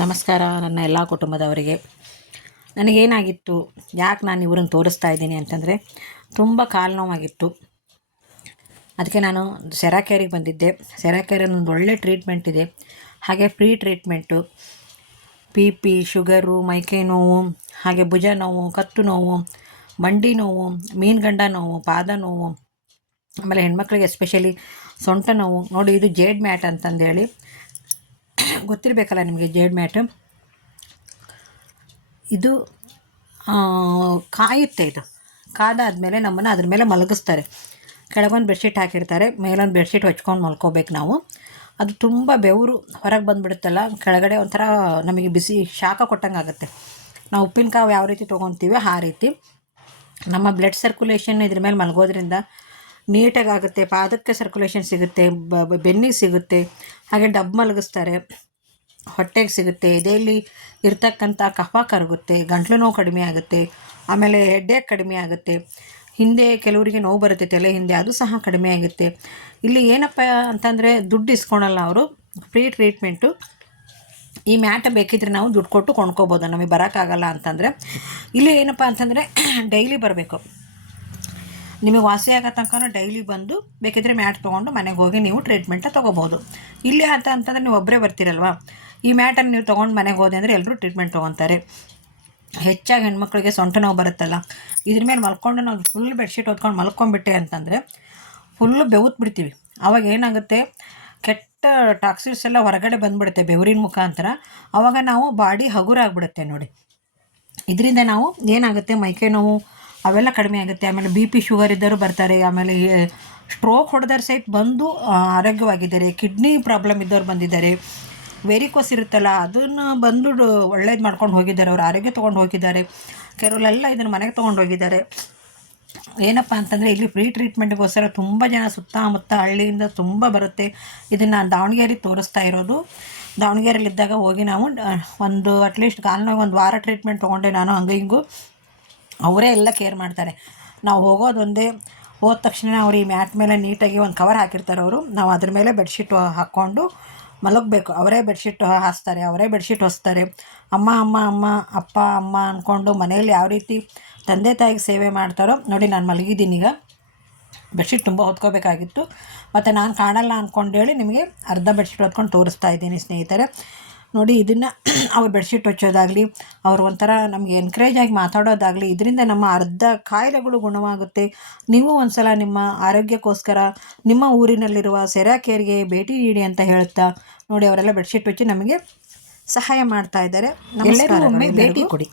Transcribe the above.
ನಮಸ್ಕಾರ ನನ್ನ ಎಲ್ಲ ಕುಟುಂಬದವರಿಗೆ. ನನಗೇನಾಗಿತ್ತು, ಯಾಕೆ ನಾನು ಇವ್ರನ್ನ ತೋರಿಸ್ತಾ ಇದ್ದೀನಿ ಅಂತಂದರೆ, ತುಂಬ ಕಾಲು ನೋವಾಗಿತ್ತು. ಅದಕ್ಕೆ ನಾನು ಸೆರಾಕೇರಿಗೆ ಬಂದಿದ್ದೆ. ಸೆರಾಕೇರಲ್ಲಿ ಒಂದು ಒಳ್ಳೆ ಟ್ರೀಟ್ಮೆಂಟ್ ಇದೆ. ಹಾಗೆ ಫ್ರೀ ಟ್ರೀಟ್ಮೆಂಟು, BP, ಶುಗರು, ಮೈಕೈ ನೋವು, ಹಾಗೆ ಭುಜ ನೋವು, ಕತ್ತು ನೋವು, ಮಂಡಿ ನೋವು, ಮೀನುಗಂಡ ನೋವು, ಪಾದ ನೋವು, ಆಮೇಲೆ ಹೆಣ್ಮಕ್ಳಿಗೆ ಎಸ್ಪೆಷಲಿ ಸೊಂಟ ನೋವು. ನೋಡಿ, ಇದು ಜೇಡ್ ಮ್ಯಾಟ್ ಅಂತಂದೇಳಿ ಗೊತ್ತಿರಬೇಕಲ್ಲ ನಿಮಗೆ. ಜೇಡ್ ಮ್ಯಾಟ್ ಇದು ಕಾಯುತ್ತೆ. ಇದು ಕಾದಾದಮೇಲೆ ನಮ್ಮನ್ನು ಅದ್ರ ಮೇಲೆ ಮಲಗಿಸ್ತಾರೆ. ಕೆಳಗೊಂದು ಬೆಡ್ಶೀಟ್ ಹಾಕಿರ್ತಾರೆ, ಮೇಲೊಂದು ಬೆಡ್ಶೀಟ್ ಹೊಚ್ಕೊಂಡು ಮಲ್ಕೋಬೇಕು ನಾವು. ಅದು ತುಂಬ ಬೆವರು ಹೊರಗೆ ಬಂದುಬಿಡುತ್ತಲ್ಲ, ಕೆಳಗಡೆ ಒಂಥರ ನಮಗೆ ಬಿಸಿ ಶಾಖ ಕೊಟ್ಟಂಗೆ ಆಗುತ್ತೆ. ನಾವು ಉಪ್ಪಿನಕಾಯಿ ಯಾವ ರೀತಿ ತೊಗೊತೀವಿ ಆ ರೀತಿ ನಮ್ಮ ಬ್ಲಡ್ ಸರ್ಕ್ಯುಲೇಷನ್ ಇದ್ರ ಮೇಲೆ ಮಲಗೋದ್ರಿಂದ ನೀಟಾಗಿ ಆಗುತ್ತೆ. ಪಾದಕ್ಕೆ ಸರ್ಕ್ಯುಲೇಷನ್ ಸಿಗುತ್ತೆ, ಬೆನ್ನಿಗೆ ಸಿಗುತ್ತೆ. ಹಾಗೆ ಡಬ್ ಮಲಗಿಸ್ತಾರೆ, ಹೊಟ್ಟೆಗೆ ಸಿಗುತ್ತೆ. ಎದೆಯಲ್ಲಿ ಇರ್ತಕ್ಕಂಥ ಕಫ ಕರಗುತ್ತೆ, ಗಂಟ್ಲು ನೋವು ಕಡಿಮೆ ಆಗುತ್ತೆ, ಆಮೇಲೆ ಹೆಡ್ಡೇಕ್ ಕಡಿಮೆ ಆಗುತ್ತೆ. ಹಿಂದೆ ಕೆಲವರಿಗೆ ನೋವು ಬರುತ್ತೆ ತಲೆ ಹಿಂದೆ, ಅದು ಸಹ ಕಡಿಮೆ ಆಗುತ್ತೆ. ಇಲ್ಲಿ ಏನಪ್ಪ ಅಂತಂದರೆ ದುಡ್ಡು ಇಸ್ಕೊಳಲ್ಲ ಅವರು, ಫ್ರೀ ಟ್ರೀಟ್ಮೆಂಟು. ಈ ಮ್ಯಾಟ್ ಬೇಕಿದ್ರೆ ನಾವು ದುಡ್ಡು ಕೊಟ್ಟು ಕೊಂಡ್ಕೋಬೋದು, ನಮಗೆ ಬರೋಕ್ಕಾಗಲ್ಲ ಅಂತಂದರೆ. ಇಲ್ಲಿ ಏನಪ್ಪ ಅಂತಂದರೆ ಡೈಲಿ ಬರಬೇಕು. ನಿಮಗೆ ವಾಸಿ ಆಗೋ ತನಕ ಡೈಲಿ ಬಂದು ಬೇಕಿದ್ರೆ ಮ್ಯಾಟ್ ತೊಗೊಂಡು ಮನೆಗೆ ಹೋಗಿ ನೀವು ಟ್ರೀಟ್ಮೆಂಟ ತೊಗೋಬೋದು. ಇಲ್ಲಿ ಅಂತಂದರೆ ನೀವು ಒಬ್ಬರೇ ಬರ್ತೀರಲ್ವ, ಈ ಮ್ಯಾಟನ್ನು ನೀವು ತೊಗೊಂಡು ಮನೆಗೆ ಹೋದೆ ಅಂದರೆ ಎಲ್ಲರೂ ಟ್ರೀಟ್ಮೆಂಟ್ ತೊಗೊತಾರೆ. ಹೆಚ್ಚಾಗಿ ಹೆಣ್ಮಕ್ಳಿಗೆ ಸೊಂಟ ನೋವು ಬರುತ್ತಲ್ಲ, ಇದ್ರ ಮೇಲೆ ಮಲ್ಕೊಂಡು ನಾವು ಫುಲ್ ಬೆಡ್ಶೀಟ್ ಹೊತ್ಕೊಂಡು ಮಲ್ಕೊಂಡ್ಬಿಟ್ಟೆ ಅಂತಂದರೆ ಫುಲ್ಲು ಬೆವ್ತು ಬಿಡ್ತೀವಿ. ಆವಾಗ ಏನಾಗುತ್ತೆ, ಕೆಟ್ಟ ಟಾಕ್ಸಿನ್ಸ್ ಎಲ್ಲ ಹೊರಗಡೆ ಬಂದುಬಿಡುತ್ತೆ ಬೆವರಿನ ಮುಖಾಂತರ. ಆವಾಗ ನಾವು ಬಾಡಿ ಹಗುರಾಗ್ಬಿಡುತ್ತೆ ನೋಡಿ. ಇದರಿಂದ ನಾವು ಏನಾಗುತ್ತೆ, ಮೈಕೈ ನೋವು ಅವೆಲ್ಲ ಕಡಿಮೆ ಆಗುತ್ತೆ. ಆಮೇಲೆ BP, ಶುಗರ್ ಇದ್ದವರು ಬರ್ತಾರೆ. ಆಮೇಲೆ ಸ್ಟ್ರೋಕ್ ಹೊಡೆದವ್ರು ಸಹಿತ ಬಂದು ಆರೋಗ್ಯವಾಗಿದ್ದಾರೆ. ಕಿಡ್ನಿ ಪ್ರಾಬ್ಲಮ್ ಇದ್ದವ್ರು ಬಂದಿದ್ದಾರೆ. ವೆರಿಕೋಸ್ ಇರುತ್ತಲ್ಲ, ಅದನ್ನು ಬಂದು ಒಳ್ಳೇದು ಮಾಡ್ಕೊಂಡು ಹೋಗಿದ್ದಾರೆ, ಅವ್ರು ಆರೋಗ್ಯ ತೊಗೊಂಡು ಹೋಗಿದ್ದಾರೆ. ಕೆಲವರೆಲ್ಲ ಇದನ್ನು ಮನೆಗೆ ತೊಗೊಂಡು ಹೋಗಿದ್ದಾರೆ. ಏನಪ್ಪ ಅಂತಂದರೆ ಇಲ್ಲಿ ಫ್ರೀ ಟ್ರೀಟ್ಮೆಂಟ್ಗೋಸ್ಕರ ತುಂಬ ಜನ ಸುತ್ತಮುತ್ತ ಹಳ್ಳಿಯಿಂದ ತುಂಬ ಬರುತ್ತೆ. ಇದನ್ನು ನಾನು ದಾವಣಗೆರೆಗೆ ತೋರಿಸ್ತಾ ಇರೋದು. ದಾವಣಗೆರೆಯಲ್ಲಿದ್ದಾಗ ಹೋಗಿ ನಾವು ಒಂದು ಅಟ್ಲೀಸ್ಟ್ ಕಾಲಿನಾಗ ಒಂದು ವಾರ ಟ್ರೀಟ್ಮೆಂಟ್ ತೊಗೊಂಡೆ ನಾನು. ಹಂಗೆ ಹಿಂಗೂ ಅವರೇ ಎಲ್ಲ ಕೇರ್ ಮಾಡ್ತಾರೆ. ನಾವು ಹೋಗೋದು ಒಂದೇ, ಹೋದ ತಕ್ಷಣ ಅವ್ರು ಈ ಮ್ಯಾಟ್ ಮೇಲೆ ನೀಟಾಗಿ ಒಂದು ಕವರ್ ಹಾಕಿರ್ತಾರೆ ಅವರು. ನಾವು ಅದ್ರ ಮೇಲೆ ಬೆಡ್ಶೀಟು ಹಾಕ್ಕೊಂಡು ಮಲಗಬೇಕು. ಅವರೇ ಬೆಡ್ಶೀಟ್ ಹಾಸ್ತಾರೆ, ಅವರೇ ಬೆಡ್ಶೀಟ್ ಹೊಸ್ತಾರೆ. ಅಮ್ಮ ಅಮ್ಮ ಅಮ್ಮ ಅಪ್ಪ ಅಮ್ಮ ಅಂದ್ಕೊಂಡು ಮನೆಯಲ್ಲಿ ಯಾವ ರೀತಿ ತಂದೆ ತಾಯಿಗೆ ಸೇವೆ ಮಾಡ್ತಾರೋ ನೋಡಿ. ನಾನು ಮಲಗಿದ್ದೀನಿ ಈಗ, ಬೆಡ್ಶೀಟ್ ತುಂಬ ಹೊತ್ಕೋಬೇಕಾಗಿತ್ತು, ಮತ್ತು ನಾನು ಕಾಣಲ್ಲ ಅಂದ್ಕೊಂಡೇಳಿ ನಿಮಗೆ ಅರ್ಧ ಬೆಡ್ಶೀಟ್ ಹೊತ್ಕೊಂಡು ತೋರಿಸ್ತಾ ಇದ್ದೀನಿ ಸ್ನೇಹಿತರೆ. ನೋಡಿ, ಇದನ್ನು ಅವ್ರು ಬೆಡ್ಶೀಟ್ ಹೊಚ್ಚೋದಾಗಲಿ, ಅವ್ರು ಒಂಥರ ನಮಗೆ ಎನ್ಕರೇಜ್ ಆಗಿ ಮಾತಾಡೋದಾಗಲಿ, ಇದರಿಂದ ನಮ್ಮ ಅರ್ಧ ಕಾಯಿಲೆಗಳು ಗುಣವಾಗುತ್ತೆ. ನೀವು ಒಂದು ಸಲ ನಿಮ್ಮ ಆರೋಗ್ಯಕ್ಕೋಸ್ಕರ ನಿಮ್ಮ ಊರಿನಲ್ಲಿರುವ ಸೆರಾಕೇರ್ಗೆ ಭೇಟಿ ನೀಡಿ ಅಂತ ಹೇಳ್ತಾ ನೋಡಿ, ಅವರೆಲ್ಲ ಬೆಡ್ಶೀಟ್ ಹೊಚ್ಚಿ ನಮಗೆ ಸಹಾಯ ಮಾಡ್ತಾ ಇದ್ದಾರೆ. ಎಲ್ಲರೂ ಒಮ್ಮೆ ಭೇಟಿ ಕೊಡಿ.